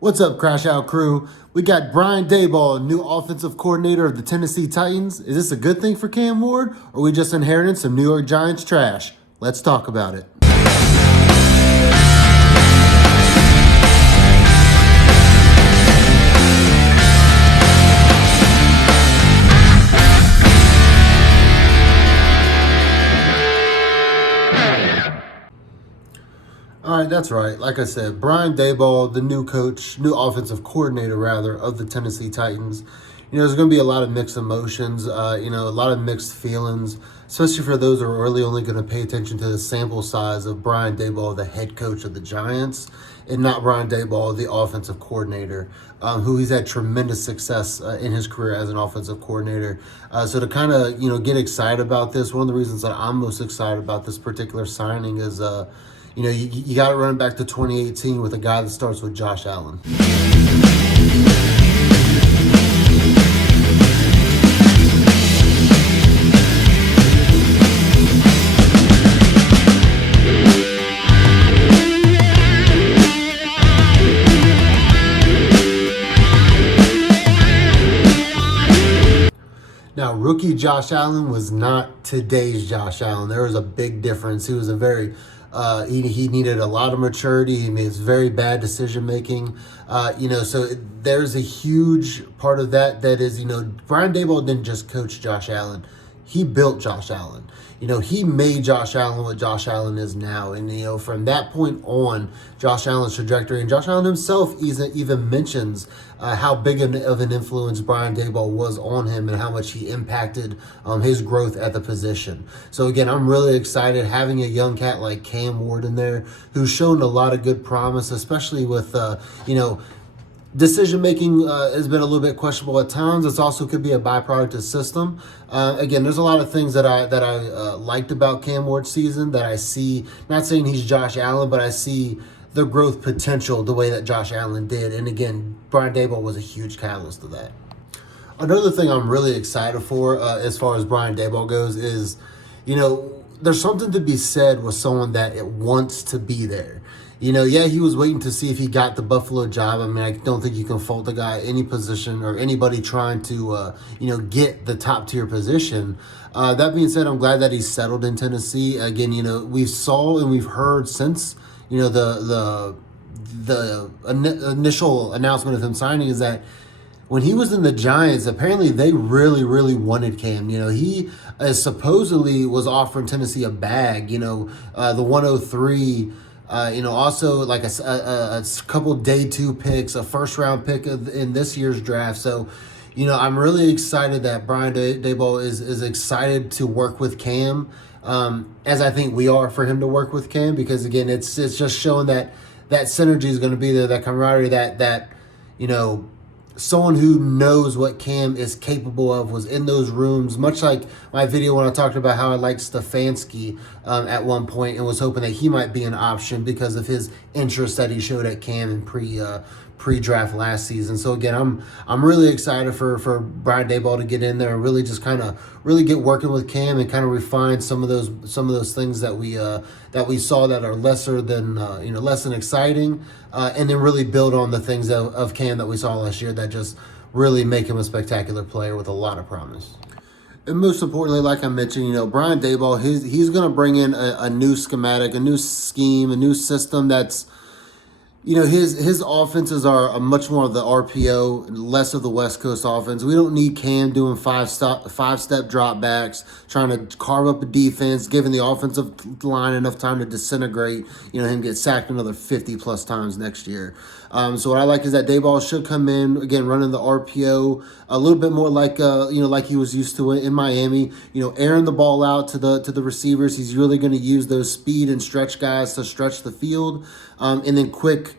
What's up, Crashout crew? We got Brian Daboll, new offensive coordinator of the Tennessee Titans. Is this a good thing for Cam Ward, or are we just inheriting some New York Giants trash? Let's talk about it. All right, that's right. Like I said, Brian Daboll, the new coach, new offensive coordinator, rather, of the Tennessee Titans. There's going to be a lot of mixed emotions, a lot of mixed feelings, especially for those who are really only going to pay attention to the sample size of Brian Daboll, the head coach of the Giants, and not Brian Daboll, the offensive coordinator, who he's had tremendous success in his career as an offensive coordinator. So to kind of, get excited about this, one of the reasons that I'm most excited about this particular signing is, you got to run it back to 2018 with a guy that starts with Josh Allen. Now, rookie Josh Allen was not today's Josh Allen. There was a big difference. He was a very he needed a lot of maturity. He made very bad decision making. So there's a huge part of that is, Brian Daboll didn't just coach Josh Allen. He built Josh Allen. He made Josh Allen what Josh Allen is now. And, from that point on, Josh Allen's trajectory, and Josh Allen himself even mentions how big of an influence Brian Daboll was on him and how much he impacted his growth at the position. So, again, I'm really excited having a young cat like Cam Ward in there who's shown a lot of good promise, especially with, decision making has been a little bit questionable at times. It also could be a byproduct of system. Again, there's a lot of things that I liked about Cam Ward's season that I see. Not saying he's Josh Allen, but I see the growth potential the way that Josh Allen did. And again, Brian Daboll was a huge catalyst to that. Another thing I'm really excited for as far as Brian Daboll goes is, there's something to be said with someone that it wants to be there. He was waiting to see if he got the Buffalo job. I mean, I don't think you can fault the guy any position or anybody trying to, get the top tier position. That being said, I'm glad that he's settled in Tennessee. Again, we've saw and we've heard since, the initial announcement of him signing is that when he was in the Giants, apparently they really, really wanted Cam. He supposedly was offering Tennessee a bag, the 103. Also like a couple day 2 picks, a first round pick in this year's draft. So, I'm really excited that Brian Daboll is excited to work with Cam, as I think we are for him to work with Cam, because again, it's just showing that synergy is going to be there, that camaraderie, that someone who knows what Cam is capable of was in those rooms, much like my video when I talked about how I liked Stefanski at one point and was hoping that he might be an option because of his interest that he showed at Cam in pre-draft last season. So again, I'm really excited for Brian Daboll to get in there and really just kind of really get working with Cam and kind of refine some of those things that we saw that are less than exciting, and then really build on the things of Cam that we saw last year that just really make him a spectacular player with a lot of promise. And most importantly, like I mentioned, Brian Daboll, he's going to bring in a new schematic, a new scheme, a new system that's, his offenses are much more of the RPO, less of the West Coast offense. We don't need Cam doing five-step dropbacks, trying to carve up a defense, giving the offensive line enough time to disintegrate, him get sacked another 50-plus times next year. So what I like is that Daboll should come in, again, running the RPO a little bit more like he was used to it in Miami, airing the ball out to the receivers. He's really going to use those speed and stretch guys to stretch the field, and then quick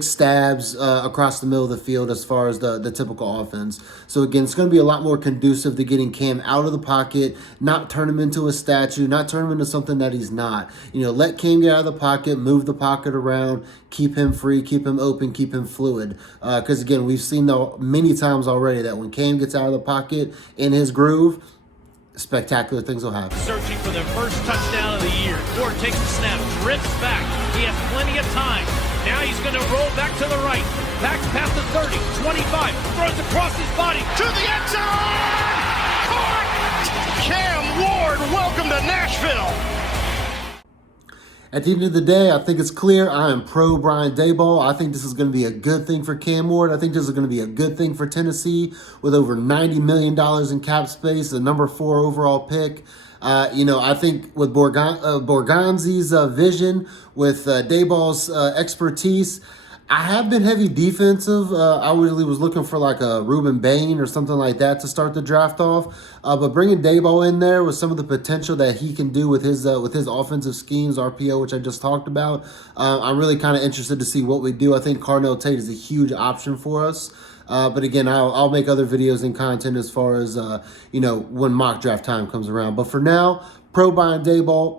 stabs across the middle of the field as far as the typical offense. So again, it's going to be a lot more conducive to getting Cam out of the pocket, not turn him into a statue, not turn him into something that he's not. Let Cam get out of the pocket, move the pocket around, keep him free, keep him open, keep him fluid. Because again, we've seen many times already that when Cam gets out of the pocket in his groove, spectacular things will happen. Searching for their first touchdown of the year. Ford takes the snap, drifts back. He has plenty of time. Now Now he's going to roll back to the right. Back past the 30, 25. Throws across his body to the end zone. Caught! Cam Ward, welcome to Nashville. At the end of the day, I think it's clear I am pro Brian Daboll. I think this is going to be a good thing for Cam Ward. I think this is going to be a good thing for Tennessee with over $90 million in cap space, the number 4 overall pick. I think with Borgonzi's vision, with Daboll's expertise, I have been heavy defensive. I really was looking for like a Ruben Bain or something like that to start the draft off. But bringing Daboll in there with some of the potential that he can do with his offensive schemes, RPO, which I just talked about, I'm really kind of interested to see what we do. I think Carnell Tate is a huge option for us. But again, I'll make other videos and content as far as, when mock draft time comes around. But for now, pro Brian Daboll,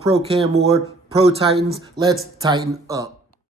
pro Cam Ward, pro Titans. Let's tighten up.